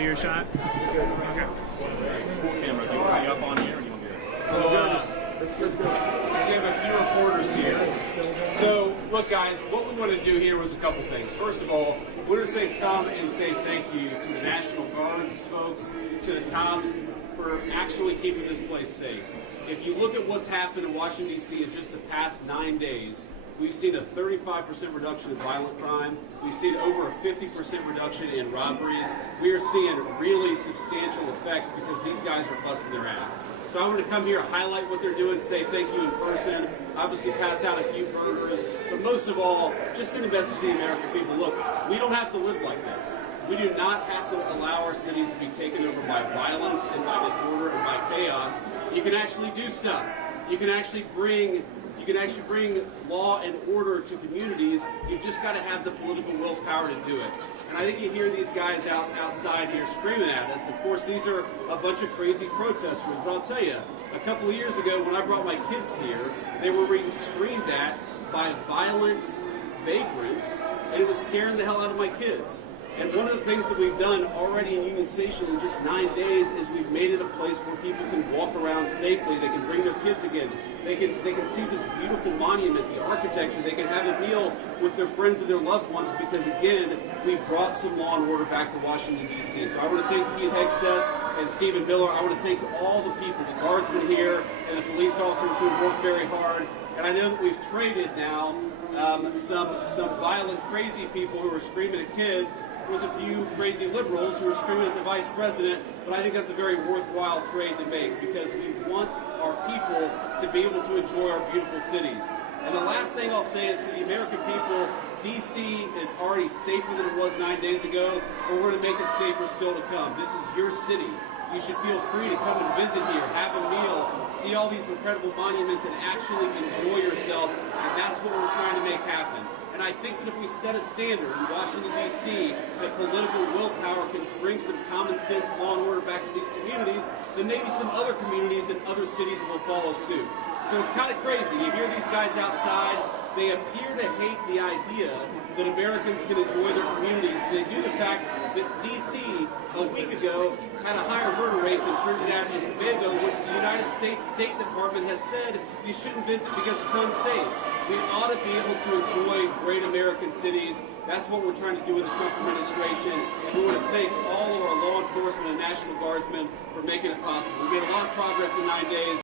do your shot? Okay. Camera, do you want me up on here or do you want me to? So, let's have a few reporters here. So, look guys, what we want to do here was a couple things. First of all, we want to say come and say thank you to the National Guards folks, to the cops, for actually keeping this place safe. If you look at what's happened in Washington, D.C. in just the past 9 days, we've seen a 35% reduction in violent crime. We've seen over a 50% reduction in robberies. We are seeing really substantial effects because these guys are busting their ass. So I want to come here, highlight what they're doing, say thank you in person, obviously pass out a few burgers, but most of all, just send a message to the American people. Look, we don't have to live like this. We do not have to allow our cities to be taken over by violence and by disorder and by chaos. You can actually do stuff. You can actually bring law and order to communities. You've just got to have the political willpower to do it. And I think you hear these guys outside here screaming at us. Of course, these are a bunch of crazy protesters. But I'll tell you, a couple of years ago when I brought my kids here, they were being screamed at by violent vagrants, and it was scaring the hell out of my kids. And one of the things that we've done already in Union Station in just 9 days is we've made it a place where people can walk around safely. They can bring their kids again. They can see this beautiful monument, the architecture. They can have a meal with their friends and their loved ones because, again, we brought some law and order back to Washington, D.C. So I want to thank Pete Hegseth and Stephen Miller. I want to thank all the people, the guardsmen here and the police officers who have worked very hard. And I know that we've traded now some violent, crazy people who are screaming at kids with a few crazy liberals who are screaming at the vice president, but I think that's a very worthwhile trade to make because we want our people to be able to enjoy our beautiful cities. And the last thing I'll say is to the American people, D.C. is already safer than it was 9 days ago, but we're going to make it safer still to come. This is your city. You should feel free to come and visit here, have a meal, see all these incredible monuments, and actually enjoy yourself, and that's what we're trying to make happen. And I think that if we set a standard in Washington, D.C., that political willpower can bring some common sense, law and order back to these communities, then maybe some other communities and other cities will follow suit. So it's kind of crazy. You hear these guys outside. They appear to hate the idea that Americans can enjoy their communities. They do the fact that D.C. a week ago had a higher murder rate than Trinidad and Tobago, which the United States State Department has said you shouldn't visit because it's unsafe. We ought to be able to enjoy great American cities. That's what we're trying to do with the Trump administration. And we want to thank all of our law enforcement and National Guardsmen for making it possible. We made a lot of progress in 9 days.